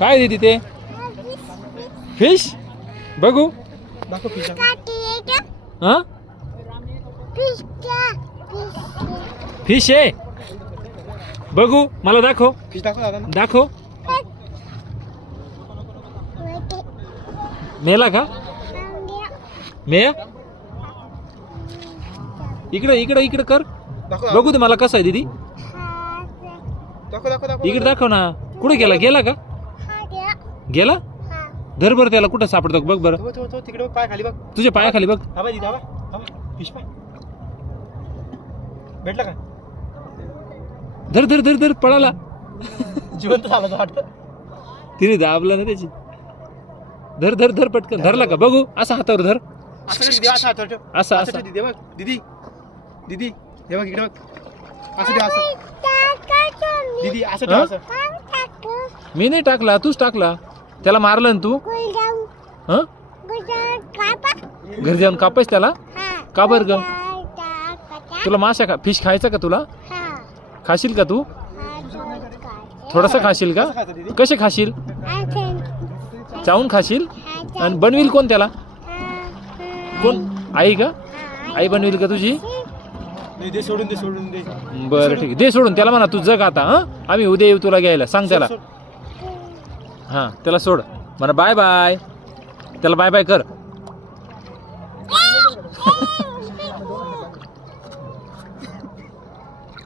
काय दिदी तिथे? फिश बघू. दाखव हा? फिश आहे. बघू मला दाखव. दाखव. मेला का? मे इकडं इकडं इकडं कर. बघू दे मला कसं आहे दीदी. दाखव दाखव दाखव. इकडे दाखव ना. कुठे गेला? गेला का? गेला. धर बरं त्याला कुठं सापडतो? बघ बरं. तो तो तो तिकडे बघ पाय खाली बघ. तुझ्या पायाखाली बघ. फिश पाय भेटला का? धर धर धर धर पळाला. जिवंत झाला तो वाटतं. तिने दाबला ना त्याची. धर धर धर पटकन. धरला का? बघू. असा हातावर धर. असं कर दीदी असं हातावर ठेव. असं असं असं. ठेव दीदी बघ दीदी दीदी हे बघ इकडे बघ. असं ठेव असं. दीदी असं ठेव? असं. मी नाही टाकला तूच टाकला. त्याला मारलं ना तू? हं? घरी जाऊन कापायस त्याला? का बरं ग? तुला माशा खा फिश खायचा का तुला? खाशील का तू? थोडासा खाशील का? कसे खाशील? चावून खाशील? आणि बनवील कोण त्याला? कोण? आई का? आई बनवील का तुझी? दे दे सोडून दे सोडून दे. बरं ठीक आहे. दे सोडून त्याला म्हणा तू जग आता हं? आम्ही उद्या येऊ तुला घ्यायला. सांग त्याला. सोड. हां त्याला सोड. म्हणा बाय बाय. त्याला बाय बाय कर.